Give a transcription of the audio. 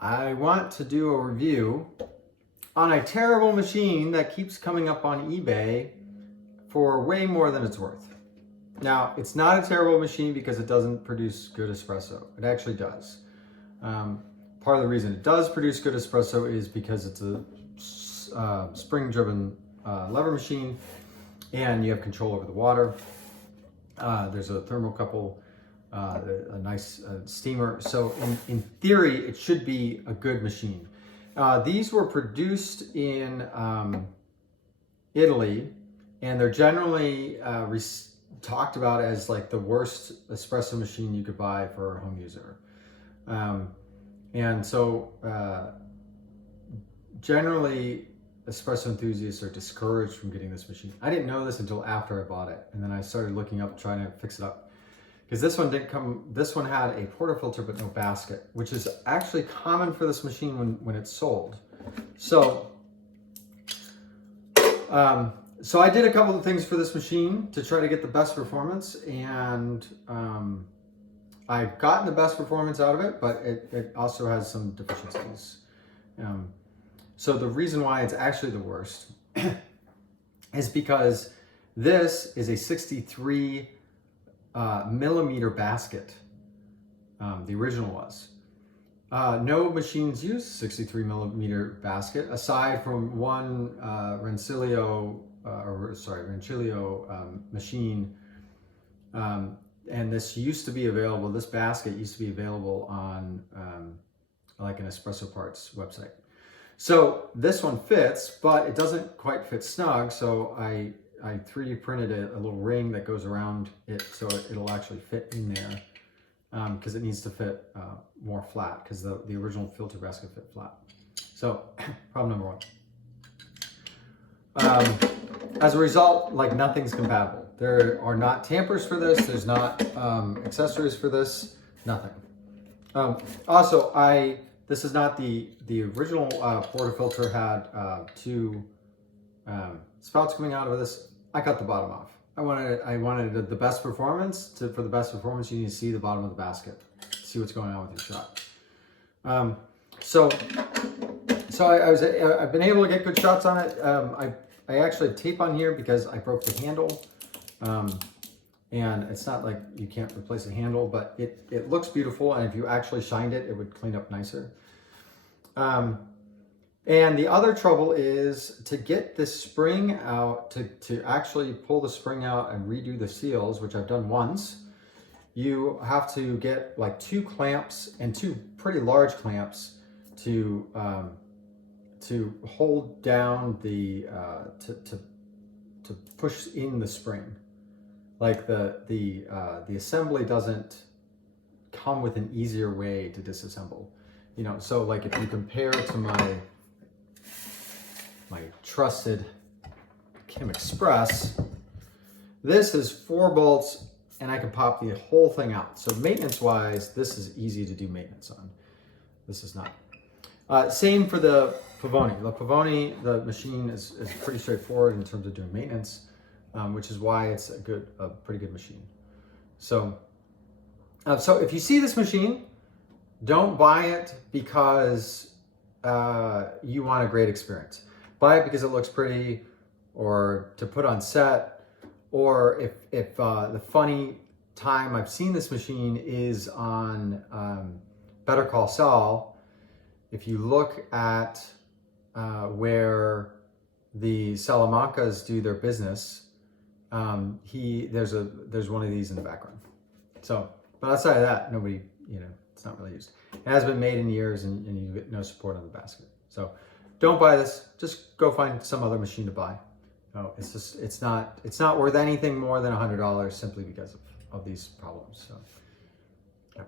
I want to do a review on a terrible machine that keeps coming up on eBay for way more than it's worth. Now, it's not a terrible machine because it doesn't produce good espresso. It actually does. Part of the reason it does produce good espresso is because it's a spring-driven lever machine, and you have control over the water. There's a thermocouple, a nice steamer. So in theory, it should be a good machine. These were produced in Italy, and they're generally talked about as like the worst espresso machine you could buy for a home user. And so generally espresso enthusiasts are discouraged from getting this machine. I didn't know this until after I bought it, and then I started looking up trying to fix it up, because this one didn't come. This one had a portafilter but no basket, which is actually common for this machine when it's sold. So so I did a couple of things for this machine to try to get the best performance, and I've gotten the best performance out of it, but it also has some deficiencies. So the reason why it's actually the worst is because this is a 63 millimeter basket. The original was. No machines use 63 millimeter basket aside from one Rancilio machine. And this used to be available, this basket used to be available on like an Espresso Parts website. So this one fits, but it doesn't quite fit snug. So I 3D printed a little ring that goes around it so it'll actually fit in there, because it needs to fit more flat, because the original filter basket fit flat. So problem number one. As a result, like, nothing's compatible. There are not tampers for this. There's not accessories for this. Nothing. Also, this is not the original portafilter had two spouts coming out of this. I cut the bottom off. I wanted the best performance. For the best performance, you need to see the bottom of the basket, see what's going on with your shot. I've been able to get good shots on it. I actually have tape on here because I broke the handle. And it's not like you can't replace a handle, but it looks beautiful, and if you actually shined it, it would clean up nicer. And the other trouble is to get this spring out, to actually pull the spring out and redo the seals, which I've done once. You have to get like 2 clamps, and 2 pretty large clamps, to hold down the to push in the spring. Like the assembly doesn't come with an easier way to disassemble. You know, so like if you compare it to my trusted Kim Express, this is 4 bolts and I can pop the whole thing out. So maintenance wise, this is easy to do maintenance on. This is not. Same for the Pavoni. The Pavoni, the machine is pretty straightforward in terms of doing maintenance, which is why it's a pretty good machine. So if you see this machine, don't buy it because you want a great experience. Buy it because it looks pretty, or to put on set, or if the funny time I've seen this machine is on Better Call Saul. If you look at where the Salamancas do their business, there's one of these in the background. So, but outside of that, nobody, it's not really used. It has been made in years, and you get no support on the basket. So don't buy this. Just go find some other machine to buy. No, it's not worth anything more than $100 simply because of these problems. So. Yeah.